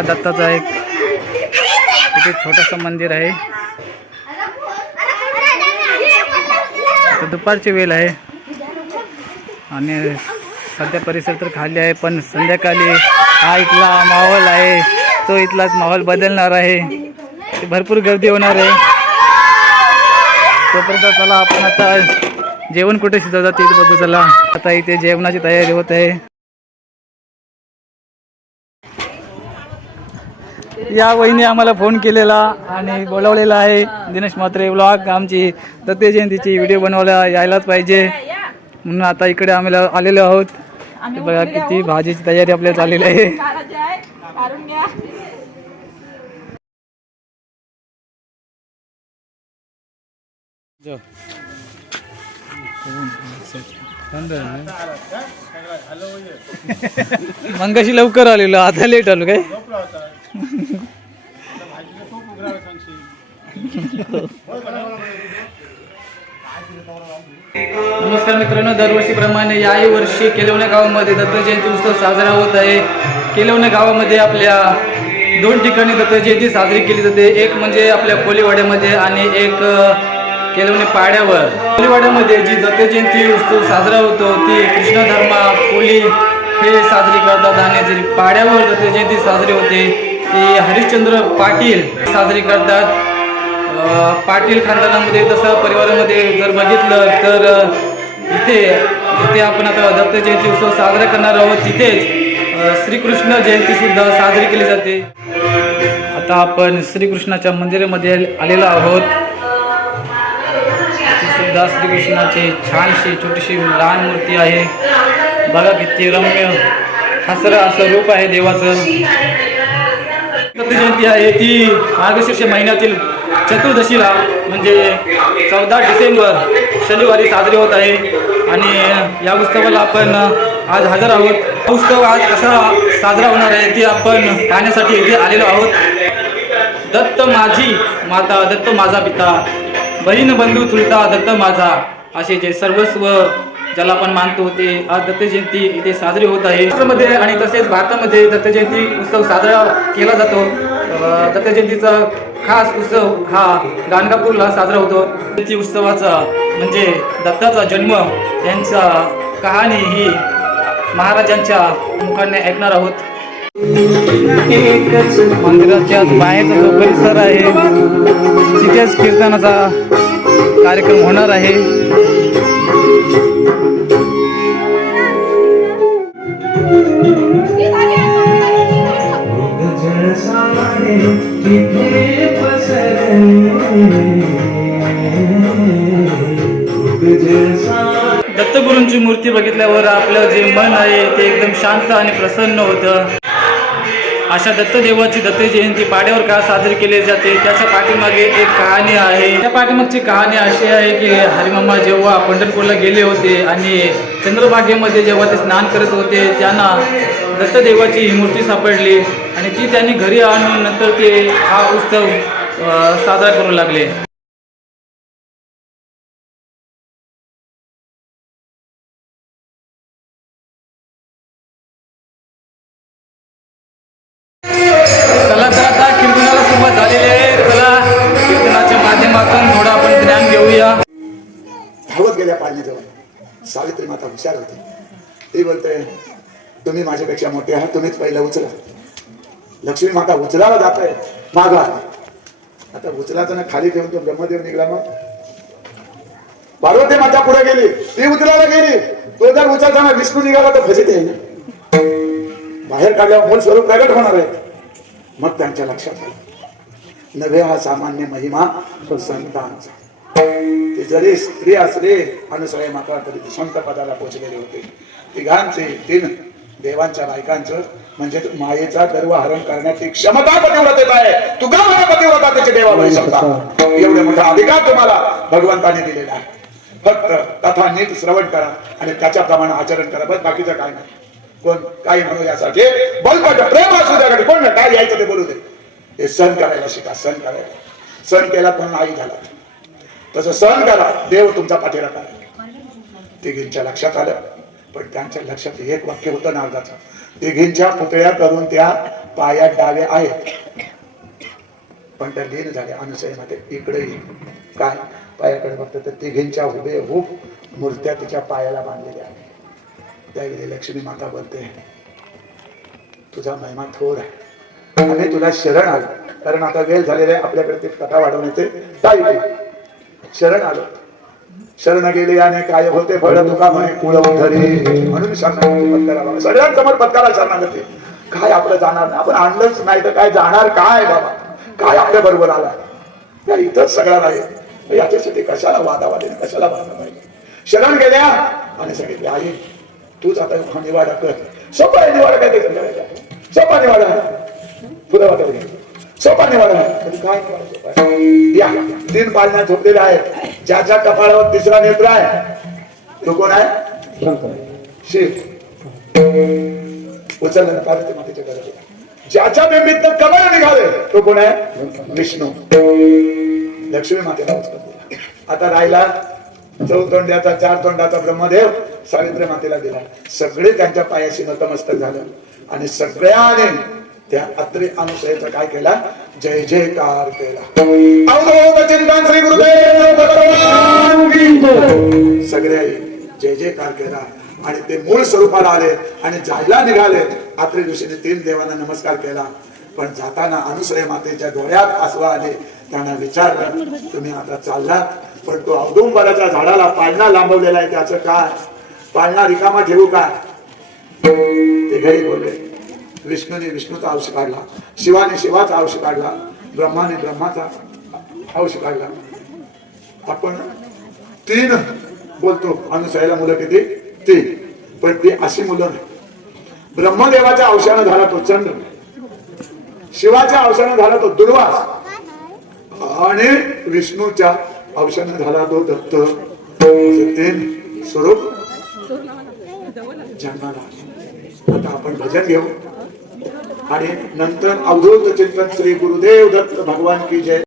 हा दत्ताचा एक इथे छोटंसं मंदिर आहे. तर दुपारची वेळ आहे. आणि सध्या परिसर तर खाली आहे पण संध्याकाळी हा इथला माहोल आहे. तो इथलाच माहोल बदलणार आहे. भरपूर गर्दी होणार आहे. तोपर्यंत चला आपण आता जेवण कुठे शिजवतात ते बघू चला. आता इथे जेवणाची तयारी होत आहे. या वहिनी आम्हाला फोन केलेला आणि बोलावलेला आहे. दिनेश म्हात्रे ब्लॉग आमची दत्त जयंतीची व्हिडिओ बनवायला यायलाच पाहिजे. म्हणून आता इकडे आम्ही आलेलो आहोत. बघा किती भाजीची तयारी आपल्या चाललेली आहे. मंगाशी लवकर आलेलो आता लेट आलो काय? नमस्कार मित्रांनो दरवर्षीप्रमाणे याही वर्षी केलवणे गावामध्ये दत्त जयंती उत्सव साजरा होत आहे. केलवणे गावामध्ये आपल्या दोन ठिकाणी दत्त जयंती साजरी केली जाते. एक म्हणजे आपल्या कोलीवाड्यामध्ये आणि एक केलवणे पाड्यावर. कोलीवाड्यामध्ये जी दत्त जयंती उत्सव साजरा होतो ती कृष्ण धर्मा कोली हे साजरी करतात आणि जी पाड्यावर दत्त जयंती साजरी होते ते हरिश्चंद्र पाटील साजरी करतात. पाटील खानदानामध्ये तसं परिवारामध्ये जर बघितलं तर इथे जिथे आपण आता दत्त जयंती उत्सव साजरा करणार आहोत तिथेच श्रीकृष्ण जयंती सुद्धा साजरी केली जाते. आता आपण श्रीकृष्णाच्या मंदिरामध्ये आलेलो आहोत. सुद्धा श्रीकृष्णाची छानशी छोटीशी लहान मूर्ती आहे. बघा किती रम्य हसरं असं रूप आहे देवाचं. जयंती आहे. ती मार्गशीर्ष महिन्यातील चतुर्दशीला म्हणजे चौदा डिसेंबर शनिवारी साजरी होत आहे. आणि या उत्सवाला आपण आज हजर आहोत. उत्सव आज कसा साजरा होणार आहे ते आपण पाहण्यासाठी इथे आलेलो आहोत. दत्त माझी माता दत्त माझा पिता बहीण बंधू चुलता दत्त माझा असे जे सर्वस्व ज्याला आपण मानतो ते आज दत्त जयंती इथे साजरी होत आहे. महाराष्ट्रामध्ये आणि तसेच भारतामध्ये दत्त जयंती उत्सव साजरा केला जातो. दत्तजयंतीचा दत्त जयंतीचा खास उत्सव हा गाणगापूरला साजरा होतो. जयंती उत्सवाचा म्हणजे दत्ताचा जन्म यांचा कहाणी ही महाराजांच्या मुखाने ऐकणार आहोत. मंदिराच्या बाहेरचा जो परिसर आहे तिथेच कीर्तनाचा कार्यक्रम होणार आहे. दत्तगुरूंची मूर्ती बघितल्यावर आपलं जे मन आहे ते एकदम शांत आणि प्रसन्न होतं. अशा दत्तदेवाची दत्त जयंती पाड्यावर का साजरी केली जाते? त्याच्या पाठीमागे एक कहाणी आहे. त्या पाठीमागची कहाणी अशी आहे की हरिमामा जेव्हा पंढरपूरला गेले होते आणि चंद्रभागेमध्ये जेव्हा ते स्नान करत होते त्यांना दत्तदेवाची ही मूर्ती सापडली आणि ती त्यांनी घरी आणून नंतर ते हा उत्सव साजरा करू लागले. धावत गेल्या सावित्री माता हुशार होती. ती बोलते तुम्ही माझ्यापेक्षा मोठे आहात तुम्हीच पहिला उचला. लक्ष्मी माता उचलाला जात. आहे मागा आता उचलाचा ना खाली ठेवून तो ब्रह्मदेव निघाला मग. पार्वती माता पुढे गेली. ती उचलायला गेली. तो जर उचलताना विष्णू निघाला तर फजित आहे बाहेर काढल्यावर मूल स्वरूप प्रगट होणार आहे. मग त्यांच्या लक्षात आलं. नव्हे हा सामान्य महिमा तो संतांचा. ते जरी स्त्री असले अनुसया माता तरी ते संत पदाला पोहोचलेले होते. तिघांचे तीन देवांच्या बायकांचं म्हणजे मायेचा गर्व हरण करण्याची क्षमता पतिव्रतेत आहे तुका मला पतिव्रता त्याचे देवा होऊ शकता एवढे मोठा अधिकार तुम्हाला भगवंताने दिलेला आहे फक्त कथा नीट श्रवण करा आणि त्याच्याप्रमाणे आचरण करा. बस बाकीचं काय नाही. कोण काही म्हणू यासाठी बलकट प्रेम असू द्या कोण नाही, काय यायचं ते बोलू दे. हे सण करायला शिका सण करायला. सण केला म्हणून आई झाला. तसं सहन करा. देव तुमचा पाठीरा करा तिघींच्या लक्षात आलं. पण त्यांच्या लक्षात एक वाक्य होतं नारदाचं. तिघींच्या पुतळ्या करून त्या पायात डावे आहेत. पण त्या लीन झाल्या अनुसयमध्ये. इकडे काय? पायाकडे बघतं तर तिघींच्या हुबे हुब मूर्त्या तिच्या पायाला बांधलेल्या आहेत. त्यावेळी लक्ष्मी माता बोलते तुझा महिमा थोर आहे. आम्ही तुला शरण आलो. कारण आता वेळ झालेला आहे. आपल्याकडे ते कथा वाढवण्याचे. टाईप आहे शरण आलो. शरण गेले याने काय होते? फळ तुका म्हणे कुळ उधरी म्हणून शरणागती पत्करावा सगळ्यांसमोर पत्कारा शरणागती काय आपलं जाणार नाही? आपण आणलंच नाही तर काय जाणार काय बाबा? काय आपल्या बरोबर आला? या इथंच सगळा नाही याच्यासाठी कशाला वादावादी कशाला वादा पाहिजे शरण गेल्या. आणि सांगितले आई तूच आता हा निवाडा कर. सोपा निवाडा काय सोपा निवाडा. पुढे वाटत घे सोपा निवाडा आहे. पण काय निवाडा सोपा आहे? या तीन पालण्या झोपलेले आहेत. ज्याच्या कपाळावर तिसरा नेत्र आहे. तो कोण आहे? शिव. उचललं पार्वती मातेच्या घरात ज्याच्या निमित्त कमळ निघाले तो कोण आहे? विष्णू. लक्ष्मी मातेला उचलत आता राहिला चौतोंड्याचा चार तोंडाचा ब्रह्मदेव सावित्री मातेला दिला. सगळे त्यांच्या पायाशी नतमस्तक झालं. आणि सगळ्याने त्या अत्रे अनुसयाचा काय केला जय जयकार केला. चिंतन श्री गुरुदेव सगळ्या जय. जयकार केला. आणि ते मूळ स्वरूपाला आले आणि जायला निघाले. आत्रे ऋषीने तीन देवांना नमस्कार केला. पण जाताना अनुसय मातेच्या डोळ्यात आसवा आले. त्यांना विचारलं तुम्ही आता चाललात? पण तो औदुंबराच्या झाडाला पाळणा लांबवलेला आहे. त्याचं काय? पाळणा रिकामा ठेवू काय ते घरी बोलले विष्णूने विष्णूचा अंश काढला. शिवाने शिवाचा अंश काढला. ब्रह्माने ब्रह्माचा अंश काढला. आपण तीन बोलतो. अनुसयाला मुलं किती? तीन. पण ती अशी मुलं नाही. ब्रह्मदेवाच्या अंशानं झाला तो चंद्र शिवाच्या अंशानं झाला तो दुर्वास. आणि विष्णूच्या अंशानं झाला तो दत्त. तीन स्वरूप जन्माला आता आपण भजन घेऊ. आणि नंतर अवधूत चिंतन श्री गुरुदेव दत्त भगवान की जय.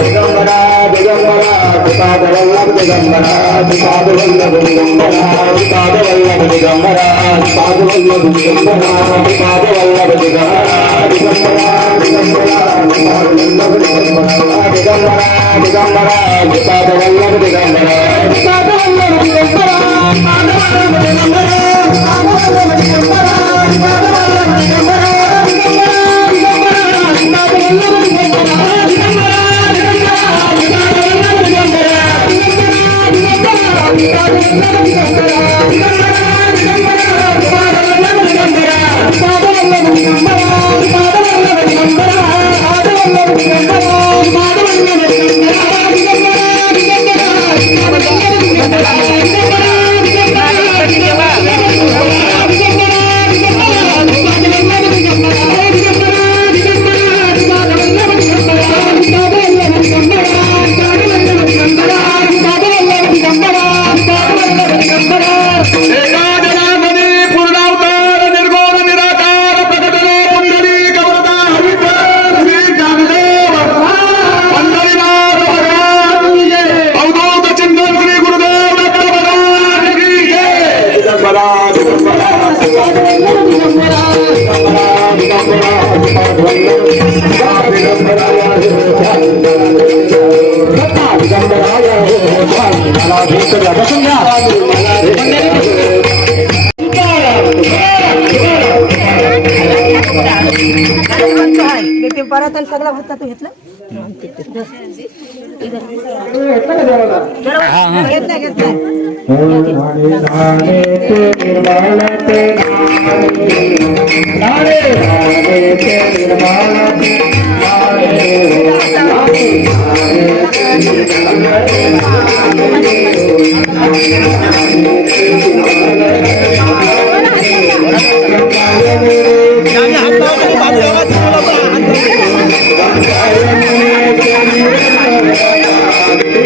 दिगंबरा पादुवल्लभ दिगंबरा पादवल्लभ दिगंबरा पादुवल्लभ दिगंबरा पादवल्लभ दिगंबरा दिगंबरा दिगंबरा पादवल्लभ दिगंबरा पादवल्लभ दिगंबरा सगळं होता तू घेतलं? घेतलं घेतलं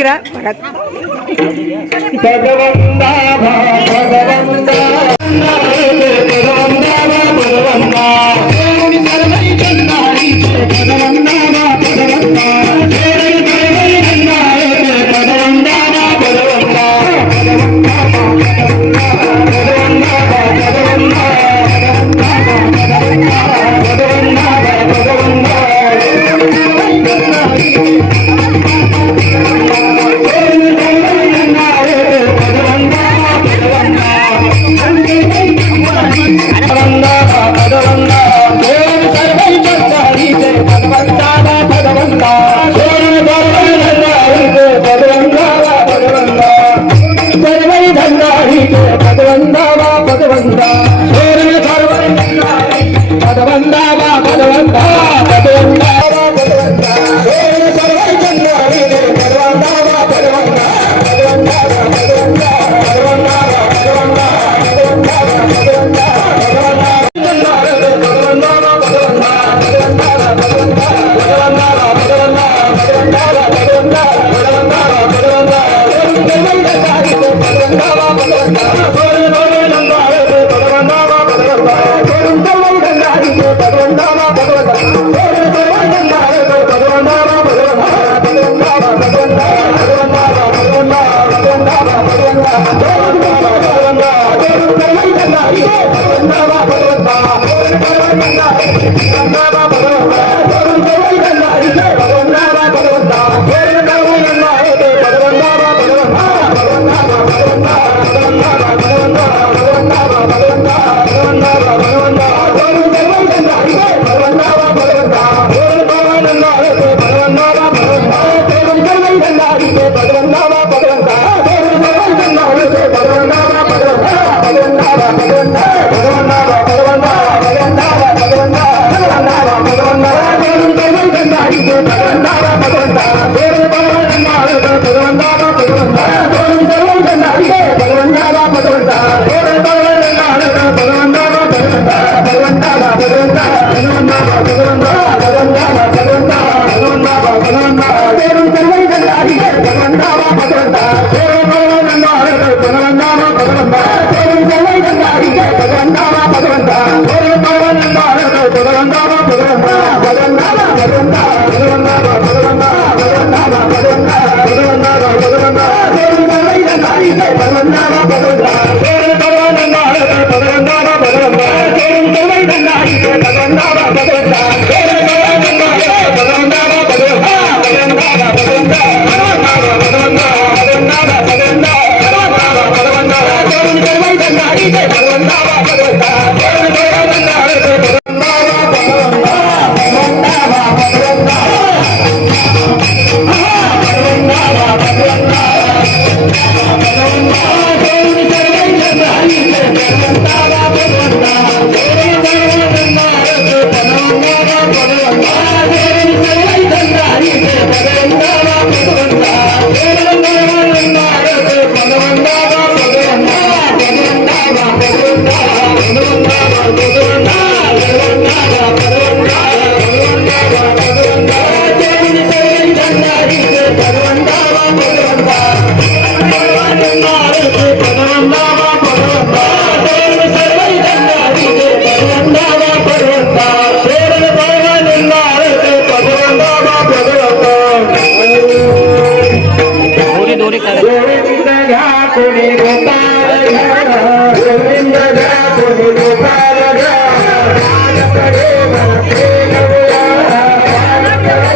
దగ్గర.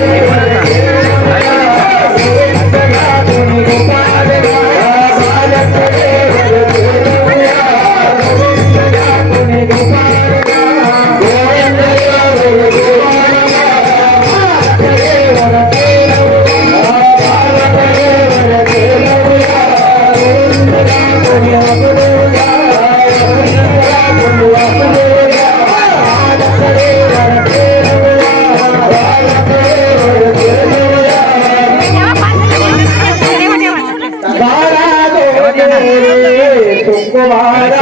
Thank you. गोरे तुकुमारा